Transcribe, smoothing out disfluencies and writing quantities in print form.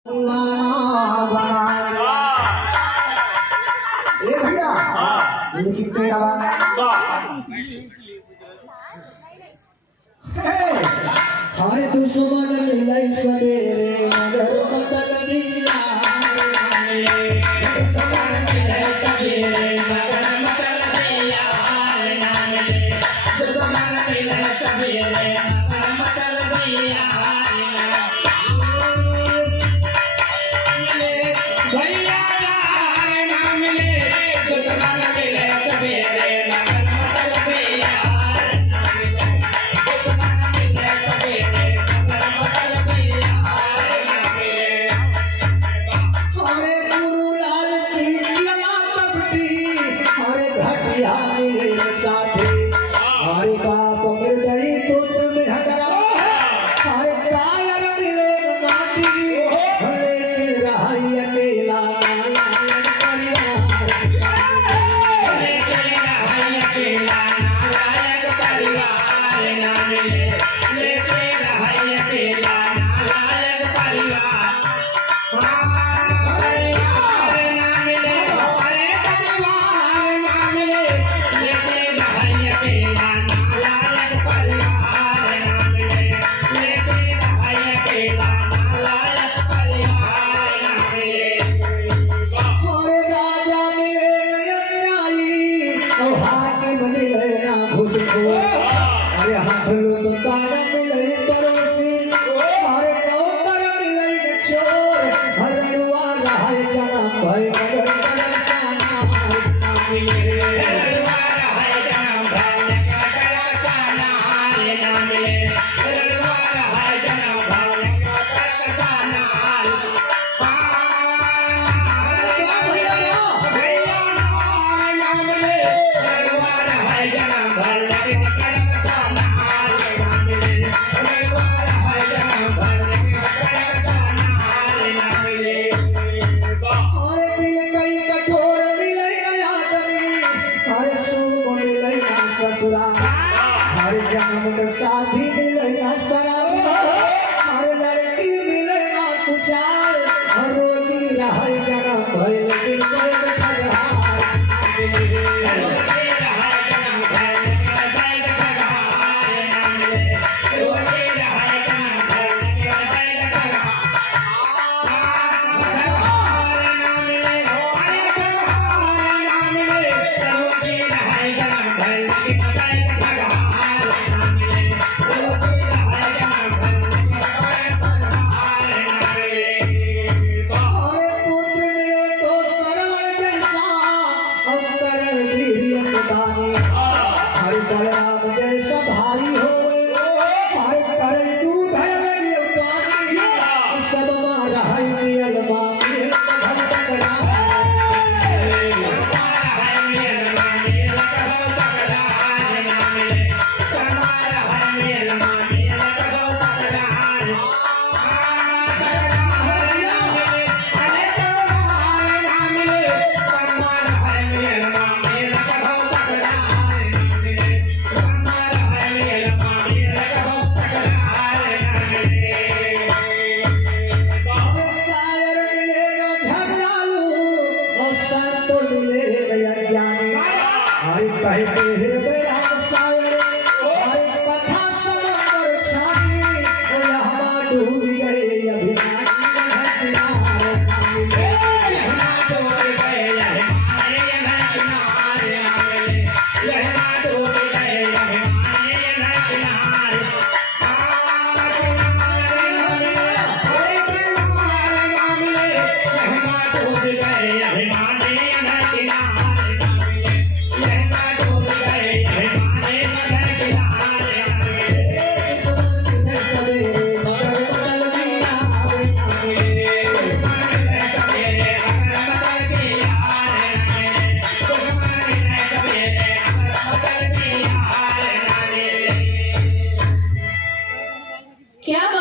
ए भैया ये कितने का हाय दुश्मन मिलै सवेरे मगर बदल दिया दुश्मन मिलै सवेरे मगर बदल दिया दुश्मन मिलै सवेरे मगर बदल दिया हरे बाप मृदई पुत्र में हरा हरे कायर मिले माटी भले की रहाई अकेला नालायक परिवार ना मिले लेके रहाई अकेला नालायक परिवार अरे हाथ लोग काना मिले परोसी अरे नौकर मिले चोर हरवा रहाय जन्म भय मगर तरसाना मिले हरवा रहाय जन्म भय तरसाना ना मिले हरवा रहाय जन्म भय तरसाना हर जन्म में साथी मिले ना शराब हर लड़की मिले ना कुचाल हर रोगी रहाय जन्म भय लेकिन कोई बलराम जैसा भारी हो करे दूध सब मारा है मियल मामिल कहे हृदय शायर हरे कथा समंदर छानी डूब गए अभिमानी